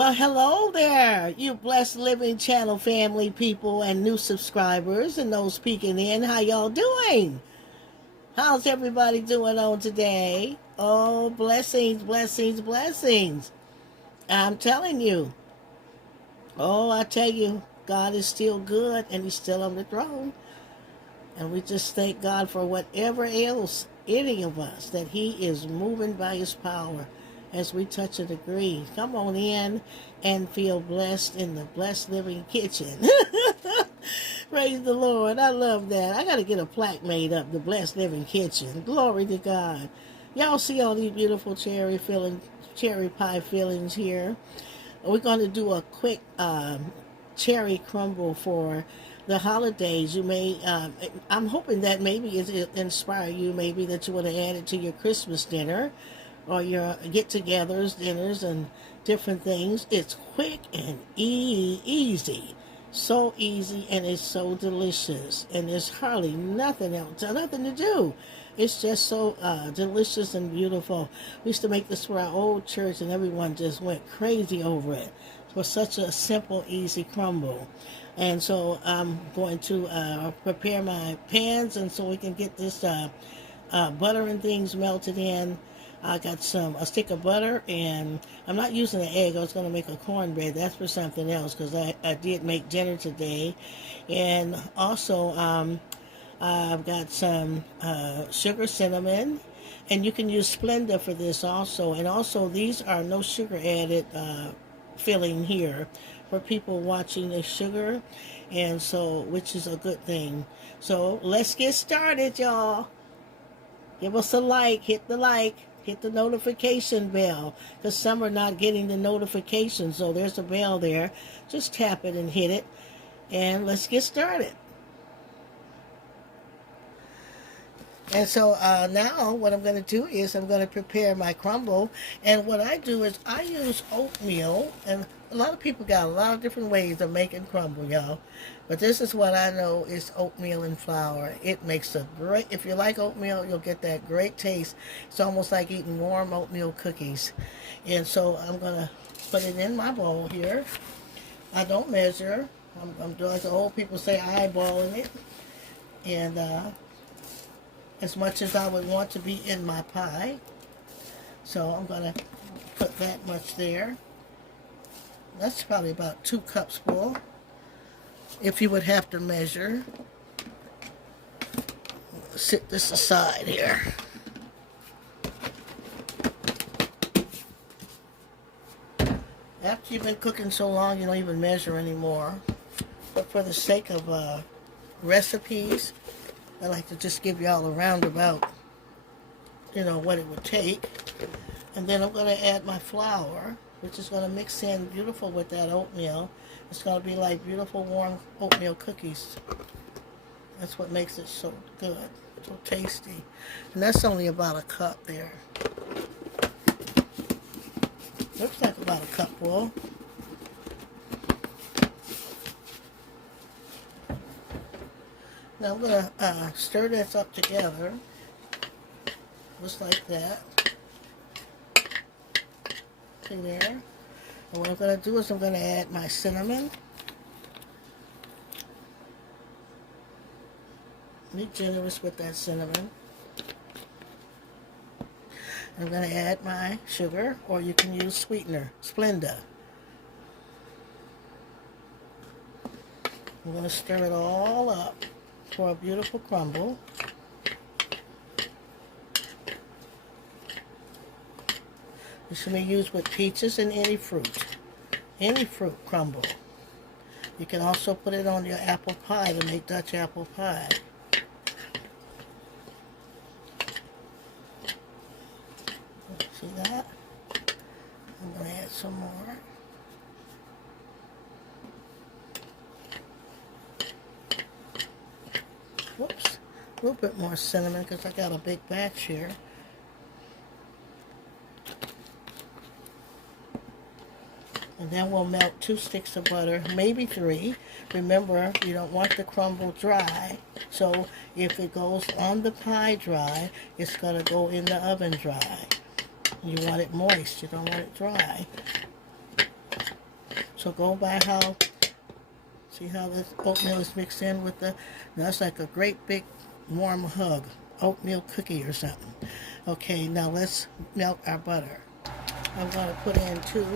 Well, hello there, you Blessed Living Channel family people and new subscribers and those peeking in. How y'all doing? How's everybody doing on today? Oh, blessings, blessings, blessings. I'm telling you. Oh, I tell you, God is still good and He's still on the throne. And we just thank God for whatever ails any of us, that He is moving by His power as we touch and agree. Come on in and feel blessed in the Blessed Living Kitchen. Praise the Lord. I love that. I got to get a plaque made up, the Blessed Living Kitchen. Glory to God. Y'all see all these beautiful cherry pie fillings here. We're going to do a quick cherry crumble for the holidays. You may, I'm hoping that maybe it inspire you, maybe that you want to add it to your Christmas dinner or your get-togethers, dinners, and different things. It's quick and easy. So easy, and it's so delicious. And there's hardly nothing else, nothing to do. It's just so delicious and beautiful. We used to make this for our old church, and everyone just went crazy over it. For such a simple, easy crumble. And so I'm going to prepare my pans, and so we can get this butter and things melted in. I got a stick of butter, and I'm not using an egg. I was going to make a cornbread. That's for something else, because I did make dinner today. And also, I've got some sugar, cinnamon, and you can use Splenda for this also. And also, these are no sugar added filling here for people watching the sugar, and so, which is a good thing. So let's get started, y'all. Give us a like, hit the notification bell, because some are not getting the notification. So there's a bell there. Just tap it and hit it, and let's get started. And so now what I'm going to do is I'm going to prepare my crumble. And what I do is I use oatmeal. And a lot of people got a lot of different ways of making crumble, y'all. But this is what I know is oatmeal and flour. It makes a great, if you like oatmeal, you'll get that great taste. It's almost like eating warm oatmeal cookies. And so I'm going to put it in my bowl here. I don't measure. I'm doing like the old people say, eyeballing it. And as much as I would want to be in my pie. So I'm going to put that much there. That's probably about 2 cups full, if you would have to measure. Sit this aside here. After you've been cooking so long, you don't even measure anymore. But for the sake of recipes, I like to just give y'all a roundabout, what it would take. And then I'm going to add my flour, which is going to mix in beautiful with that oatmeal. It's going to be like beautiful warm oatmeal cookies. That's what makes it so good, so tasty. And that's only about a cup there. Looks like about a cup full. Now I'm going to stir this up together, just like that. See there? And what I'm going to do is I'm going to add my cinnamon. Be generous with that cinnamon. I'm going to add my sugar, or you can use sweetener, Splenda. I'm going to stir it all up for a beautiful crumble. This can be used with peaches and any fruit crumble. You can also put it on your apple pie to make Dutch apple pie. See that? I'm going to add some more. Whoops, a little bit more cinnamon because I got a big batch here. And then we'll melt 2 sticks of butter, maybe 3. Remember, you don't want the crumble dry. So if it goes on the pie dry, it's going to go in the oven dry. You want it moist, you don't want it dry. So go by how, see how this oatmeal is mixed in with the, that's like a great big warm hug, oatmeal cookie or something. Okay, now let's melt our butter. I'm going to put in 2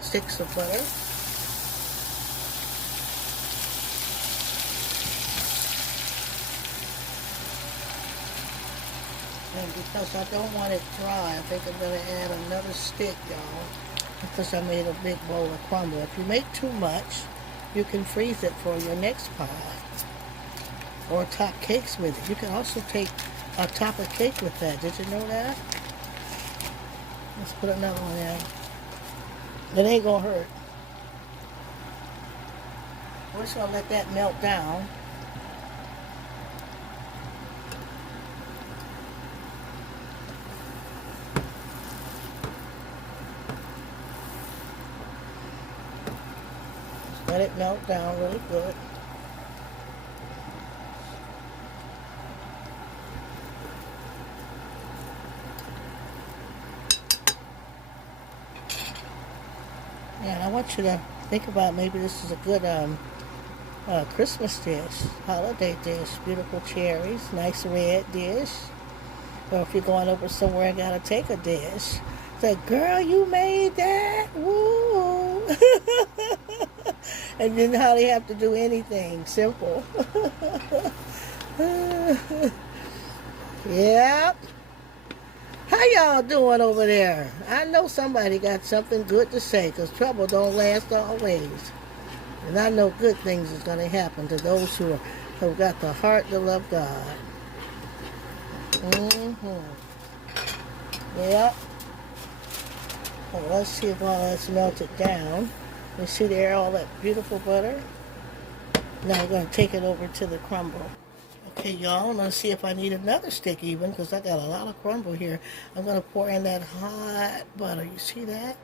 sticks of butter. And because I don't want it dry, I think I'm going to add another stick, y'all, because I made a big bowl of crumble. If you make too much, you can freeze it for your next pie or top cakes with it. You can also top a cake with that. Did you know that? Let's put another one in. It ain't going to hurt. We're just going to let that melt down. Let it melt down really good. And I want you to think about maybe this is a good Christmas dish, holiday dish. Beautiful cherries, nice red dish. Or if you're going over somewhere and gotta take a dish, say, girl, you made that? Woo! And then how they have to do anything simple. Yep. How y'all doing over there? I know somebody got something good to say, because trouble don't last always. And I know good things is going to happen to those who have got the heart to love God. Yep. Well, let's see if all that's melted down. You see there all that beautiful butter? Now we're going to take it over to the crumble. Okay, y'all, I'm going to see if I need another stick even, because I got a lot of crumble here. I'm going to pour in that hot butter. You see that?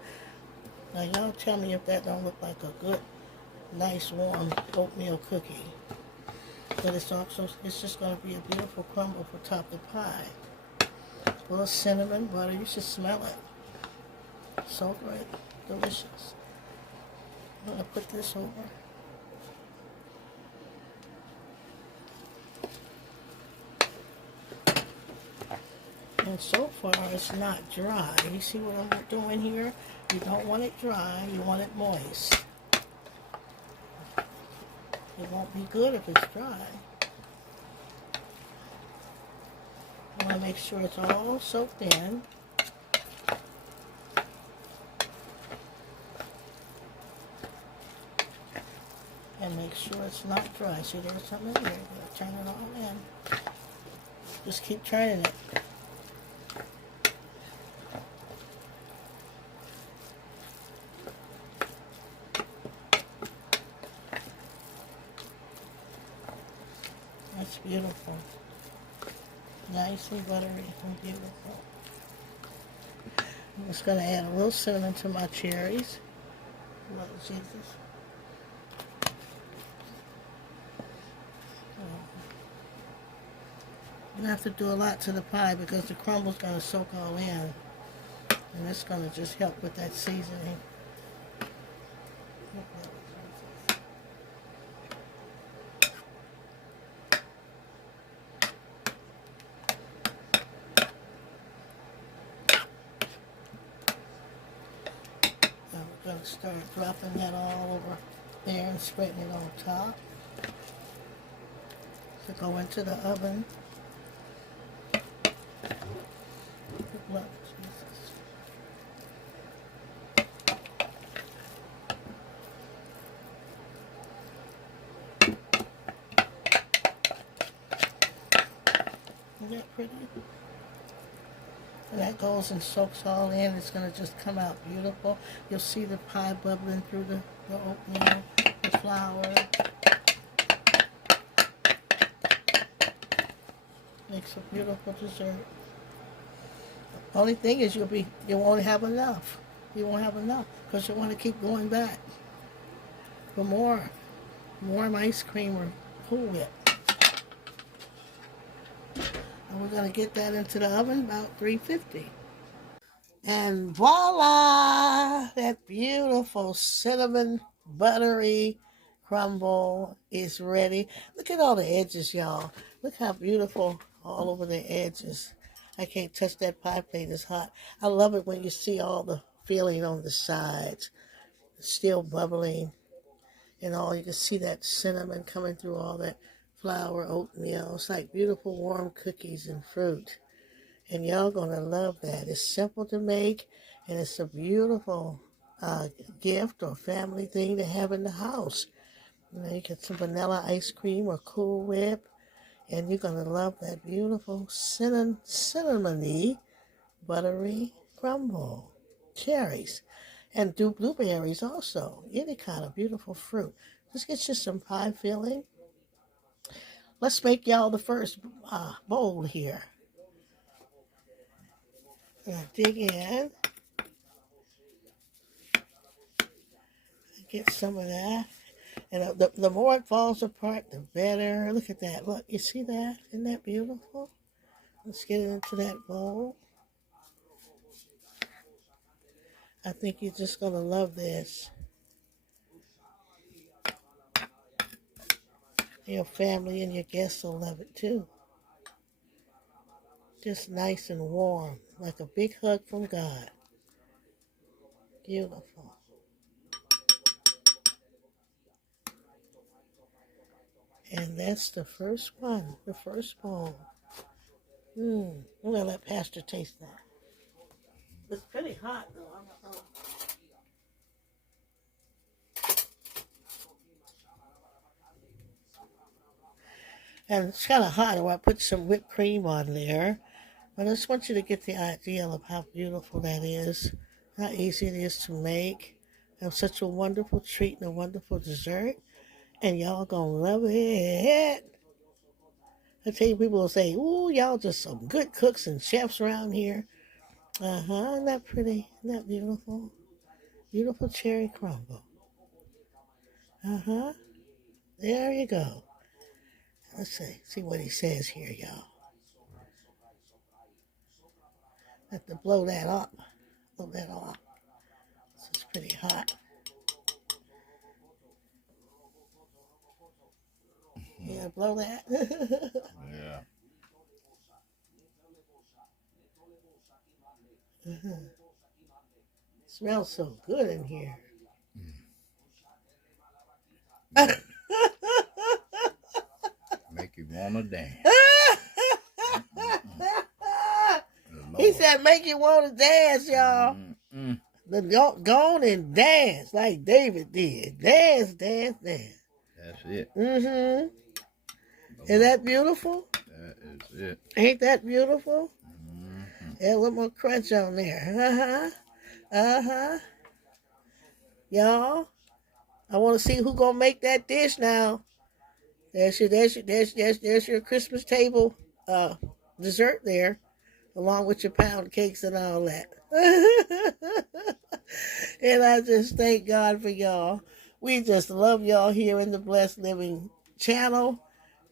Now, y'all tell me if that don't look like a good, nice, warm oatmeal cookie. But it's just going to be a beautiful crumble for top of the pie. A little cinnamon butter. You should smell it. So great. Delicious. I'm going to put this over. And so far, it's not dry. You see what I'm doing here? You don't want it dry. You want it moist. It won't be good if it's dry. I want to make sure it's all soaked in. And make sure it's not dry. See, there's something in there. You gotta turn it all in. Just keep turning it. That's beautiful. Nice and buttery and beautiful. I'm just going to add a little cinnamon to my cherries. Lord Jesus. You don't have to do a lot to the pie because the crumble's going to soak all in. And it's going to just help with that seasoning. We're going to start dropping that all over there and spreading it on top. So go into the oven. Love Jesus. Isn't that pretty? And that goes and soaks all in. It's going to just come out beautiful. You'll see the pie bubbling through the oatmeal, the flour. Makes a beautiful dessert. Only thing is you won't have enough. You won't have enough because you want to keep going back for more ice cream or Cool Whip. And we're going to get that into the oven about 350. And voila! That beautiful cinnamon buttery crumble is ready. Look at all the edges, y'all. Look how beautiful all over the edges. I can't touch that pie plate. It's hot. I love it when you see all the filling on the sides. It's still bubbling and all. You can see that cinnamon coming through all that flour, oatmeal. It's like beautiful warm cookies and fruit. And y'all gonna love that. It's simple to make, and it's a beautiful gift or family thing to have in the house. You know, you get some vanilla ice cream or Cool Whip, and you're gonna love that beautiful cinnamony, buttery crumble. Cherries, and do blueberries also. Any kind of beautiful fruit. Just get you some pie filling. Let's make y'all the first bowl here. Dig in. Get some of that. And the more it falls apart, the better. Look at that. Look, you see that? Isn't that beautiful? Let's get it into that bowl. I think you're just going to love this. Your family and your guests will love it too. Just nice and warm, like a big hug from God. Beautiful. And that's the first one, the first bowl. I'm going to let Pastor taste that. It's pretty hot, though. And it's kind of hot. I put some whipped cream on there. But I just want you to get the idea of how beautiful that is, how easy it is to make. And such a wonderful treat and a wonderful dessert. And y'all gonna love it. I tell you, people will say, ooh, y'all just some good cooks and chefs around here. Isn't that pretty? Isn't that beautiful? Beautiful cherry crumble. There you go. Let's see what he says here, y'all. Have to blow that up. Blow that off. This is pretty hot. Yeah, blow that. Yeah. Smells so good in here. Make you wanna dance. He said, make you want to dance, y'all. Go on and dance like David did. Dance, dance, dance. That's it. Isn't that beautiful? That is it. Ain't that beautiful? Yeah, a little more crunch on there. Y'all, I want to see who gonna make that dish now. There's your Christmas table dessert there, along with your pound cakes and all that. And I just thank God for y'all. We just love y'all here in the Blessed Living channel.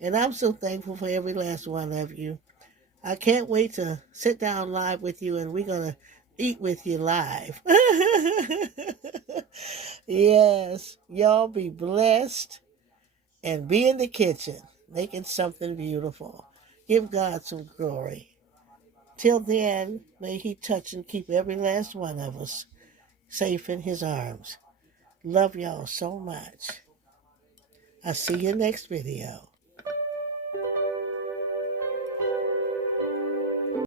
And I'm so thankful for every last one of you. I can't wait to sit down live with you, and we're going to eat with you live. Yes, y'all be blessed and be in the kitchen making something beautiful. Give God some glory. Till then, may he touch and keep every last one of us safe in his arms. Love y'all so much. I'll see you next video.